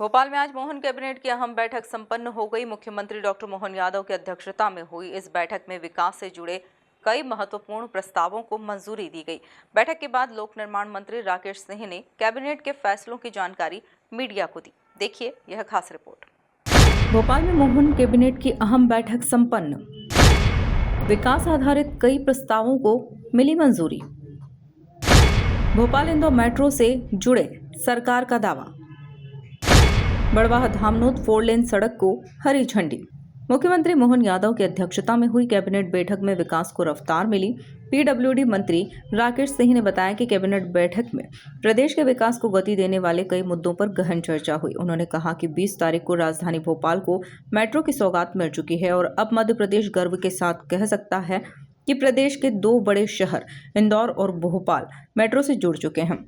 भोपाल में आज मोहन कैबिनेट की अहम बैठक संपन्न हो गई। मुख्यमंत्री डॉक्टर मोहन यादव की अध्यक्षता में हुई इस बैठक में विकास से जुड़े कई महत्वपूर्ण प्रस्तावों को मंजूरी दी गई। बैठक के बाद लोक निर्माण मंत्री राकेश सिंह ने कैबिनेट के फैसलों की जानकारी मीडिया को दी। देखिए यह खास रिपोर्ट। भोपाल में मोहन कैबिनेट की अहम बैठक संपन्न। विकास आधारित कई प्रस्तावों को मिली मंजूरी। भोपाल इंदौर मेट्रो से जुड़े सरकार का दावा। बड़वाह धामनोद 4 लेन सड़क को हरी झंडी। मुख्यमंत्री मोहन यादव की अध्यक्षता में हुई कैबिनेट बैठक में विकास को रफ्तार मिली। पीडब्ल्यूडी मंत्री राकेश सिंह ने बताया कि कैबिनेट बैठक में प्रदेश के विकास को गति देने वाले कई मुद्दों पर गहन चर्चा हुई। उन्होंने कहा कि 20 तारीख को राजधानी भोपाल को मेट्रो की सौगात मिल चुकी है और अब मध्य प्रदेश गर्व के साथ कह सकता है कि प्रदेश के 2 बड़े शहर इंदौर और भोपाल मेट्रो से जुड़ चुके हैं।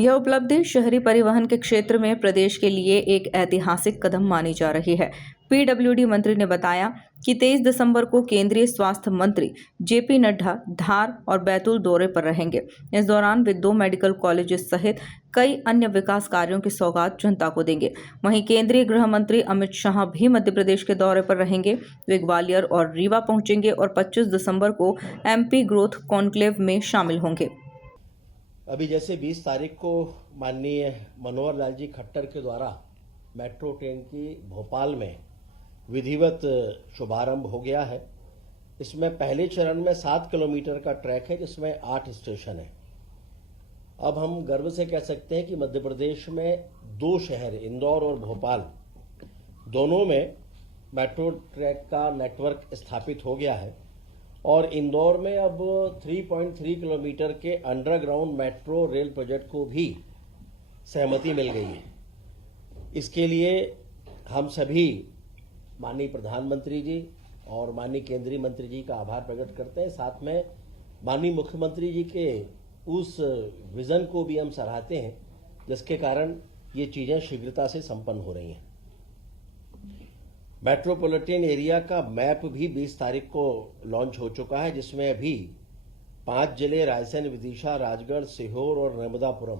यह उपलब्धि शहरी परिवहन के क्षेत्र में प्रदेश के लिए एक ऐतिहासिक कदम मानी जा रही है। पीडब्ल्यूडी मंत्री ने बताया कि 23 दिसंबर को केंद्रीय स्वास्थ्य मंत्री जेपी नड्डा धार और बैतूल दौरे पर रहेंगे। इस दौरान वे 2 मेडिकल कॉलेजेस सहित कई अन्य विकास कार्यों की सौगात जनता को देंगे। वहीं केंद्रीय गृह मंत्री अमित शाह भी मध्य प्रदेश के दौरे पर रहेंगे। वे ग्वालियर और रीवा पहुंचेंगे और 25 दिसंबर को एमपी ग्रोथ कॉन्क्लेव में शामिल होंगे। अभी जैसे 20 तारीख को माननीय मनोहर लाल जी खट्टर के द्वारा मेट्रो ट्रेन की भोपाल में विधिवत शुभारंभ हो गया है। इसमें पहले चरण में 7 किलोमीटर का ट्रैक है जिसमें 8 स्टेशन है। अब हम गर्व से कह सकते हैं कि मध्य प्रदेश में 2 शहर इंदौर और भोपाल दोनों में मेट्रो ट्रैक का नेटवर्क स्थापित हो गया है और इंदौर में अब 3.3 किलोमीटर के अंडरग्राउंड मेट्रो रेल प्रोजेक्ट को भी सहमति मिल गई है। इसके लिए हम सभी माननीय प्रधानमंत्री जी और माननीय केंद्रीय मंत्री जी का आभार प्रकट करते हैं। साथ में माननीय मुख्यमंत्री जी के उस विजन को भी हम सराहते हैं जिसके कारण ये चीजें शीघ्रता से संपन्न हो रही हैं। मेट्रोपॉलिटन एरिया का मैप भी 20 तारीख को लॉन्च हो चुका है जिसमें अभी 5 जिले रायसेन, विदिशा, राजगढ़, सीहोर और नर्मदापुरम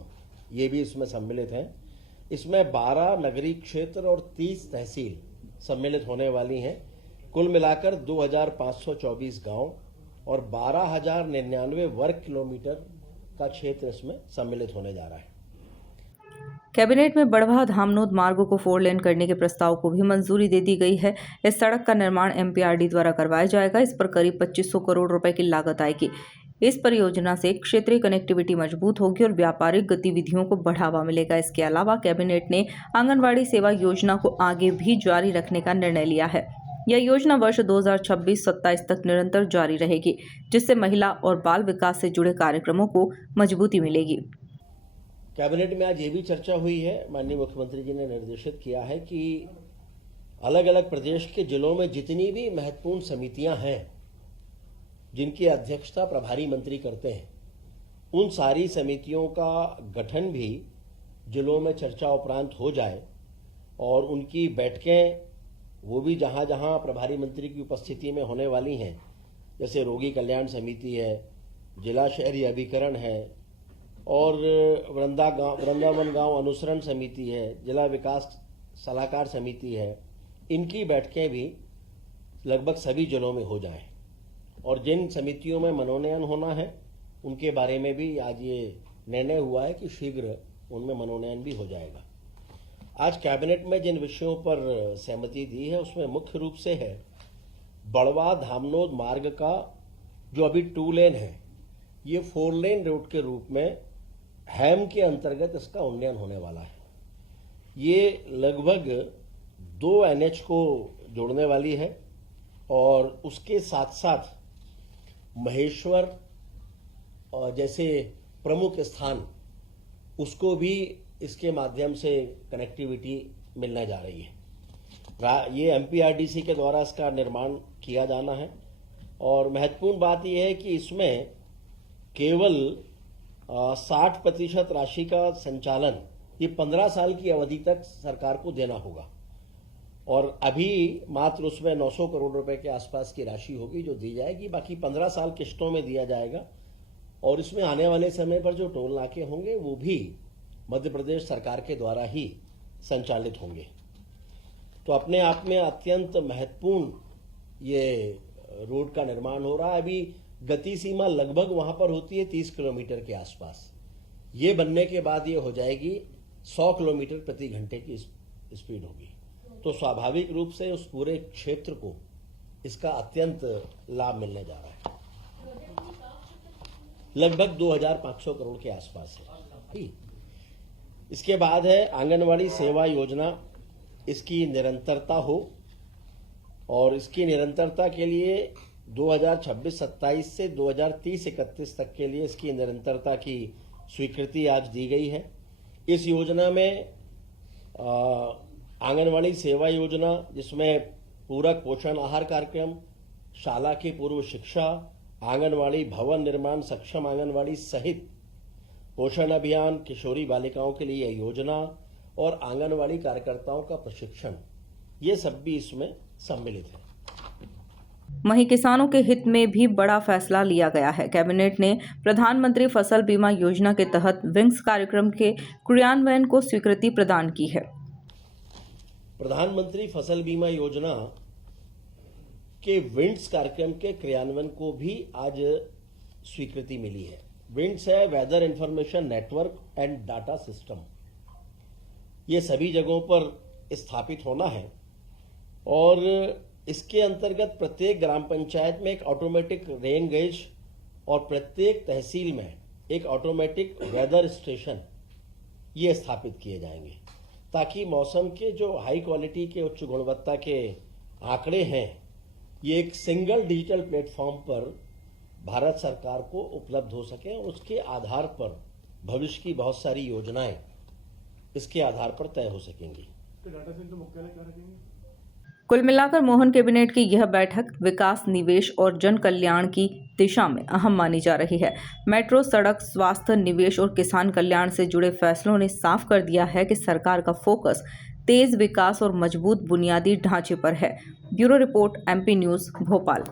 ये भी इसमें सम्मिलित हैं। इसमें 12 नगरीय क्षेत्र और 30 तहसील सम्मिलित होने वाली हैं। कुल मिलाकर 2524 गांव और 12,099 वर्ग किलोमीटर का क्षेत्र इसमें सम्मिलित होने जा रहा है। कैबिनेट में बड़वाह धामनोद मार्ग को 4 लेन करने के प्रस्ताव को भी मंजूरी दे दी गई है। इस सड़क का निर्माण एमपीआरडी द्वारा करवाया जाएगा। इस पर करीब 2500 करोड़ रुपए की लागत आएगी। इस परियोजना से क्षेत्रीय कनेक्टिविटी मजबूत होगी और व्यापारिक गतिविधियों को बढ़ावा मिलेगा। इसके अलावा कैबिनेट ने आंगनवाड़ी सेवा योजना को आगे भी जारी रखने का निर्णय लिया है। यह योजना वर्ष 2026-27 तक निरंतर जारी रहेगी, जिससे महिला और बाल विकास से जुड़े कार्यक्रमों को मजबूती मिलेगी। कैबिनेट में आज ये भी चर्चा हुई है, माननीय मुख्यमंत्री जी ने निर्देशित किया है कि अलग अलग प्रदेश के जिलों में जितनी भी महत्वपूर्ण समितियां हैं जिनकी अध्यक्षता प्रभारी मंत्री करते हैं, उन सारी समितियों का गठन भी जिलों में चर्चा उपरांत हो जाए और उनकी बैठकें वो भी जहां जहां प्रभारी मंत्री की उपस्थिति में होने वाली हैं, जैसे रोगी कल्याण समिति है, जिला शहरी अभिकरण है और वृंदावन गांव अनुसरण समिति है, जिला विकास सलाहकार समिति है, इनकी बैठकें भी लगभग सभी जिलों में हो जाएं और जिन समितियों में मनोनयन होना है उनके बारे में भी आज ये निर्णय हुआ है कि शीघ्र उनमें मनोनयन भी हो जाएगा। आज कैबिनेट में जिन विषयों पर सहमति दी है उसमें मुख्य रूप से है बड़वाह धामनोद मार्ग का जो अभी 2 लेन है, ये 4 लेन रोड के रूप में हैम के अंतर्गत इसका उन्नयन होने वाला है। ये लगभग 2 एनएच को जोड़ने वाली है और उसके साथ साथ महेश्वर जैसे प्रमुख स्थान उसको भी इसके माध्यम से कनेक्टिविटी मिलने जा रही है। ये एमपीआरडीसी के द्वारा इसका निर्माण किया जाना है और महत्वपूर्ण बात यह है कि इसमें केवल 60% राशि का संचालन ये 15 साल की अवधि तक सरकार को देना होगा और अभी मात्र उसमें 900 करोड़ रुपए के आसपास की राशि होगी जो दी जाएगी। बाकी 15 साल किश्तों में दिया जाएगा और इसमें आने वाले समय पर जो टोल नाके होंगे वो भी मध्य प्रदेश सरकार के द्वारा ही संचालित होंगे। तो अपने आप में अत्यंत महत्वपूर्ण ये रोड का निर्माण हो रहा है। अभी गति सीमा लगभग वहां पर होती है 30 किलोमीटर के आसपास। ये बनने के बाद ये हो जाएगी 100 किलोमीटर प्रति घंटे की स्पीड होगी। तो स्वाभाविक रूप से उस पूरे क्षेत्र को इसका अत्यंत लाभ मिलने जा रहा है। लगभग 2500 करोड़ के आसपास है। इसके बाद है आंगनवाड़ी सेवा योजना, इसकी निरंतरता हो, और इसकी निरंतरता के लिए 2026-27 से 2030-31 तक के लिए इसकी निरंतरता की स्वीकृति आज दी गई है। इस योजना में आंगनवाड़ी सेवा योजना, जिसमें पूरक पोषण आहार कार्यक्रम, शाला की पूर्व शिक्षा, आंगनवाड़ी भवन निर्माण, सक्षम आंगनवाड़ी सहित पोषण अभियान, किशोरी बालिकाओं के लिए योजना और आंगनवाड़ी कार्यकर्ताओं का प्रशिक्षण, ये सब भी इसमें सम्मिलित है। वहीं किसानों के हित में भी बड़ा फैसला लिया गया है। कैबिनेट ने प्रधानमंत्री फसल बीमा योजना के तहत विंग्स कार्यक्रम के क्रियान्वयन को स्वीकृति प्रदान की है। प्रधानमंत्री फसल बीमा योजना के विंड्स कार्यक्रम के क्रियान्वयन को भी आज स्वीकृति मिली है। विंड्स है weather information network and data system. ये सभी जगहों पर स्थापित होना है और इसके अंतर्गत प्रत्येक ग्राम पंचायत में एक ऑटोमेटिक रेन गेज और प्रत्येक तहसील में एक ऑटोमेटिक वेदर स्टेशन ये स्थापित किए जाएंगे, ताकि मौसम के जो हाई क्वालिटी के उच्च गुणवत्ता के आंकड़े हैं ये एक सिंगल डिजिटल प्लेटफॉर्म पर भारत सरकार को उपलब्ध हो सके और उसके आधार पर भविष्य की बहुत सारी योजनाएं इसके आधार पर तय हो सकेंगी। डाटा सेंटर मुख्यालय क्या रखेंगे? कुल मिलाकर मोहन कैबिनेट की यह बैठक विकास, निवेश और जन कल्याण की दिशा में अहम मानी जा रही है। मेट्रो, सड़क, स्वास्थ्य, निवेश और किसान कल्याण से जुड़े फैसलों ने साफ कर दिया है कि सरकार का फोकस तेज विकास और मजबूत बुनियादी ढांचे पर है। Bureau report, MP news, Bhopal.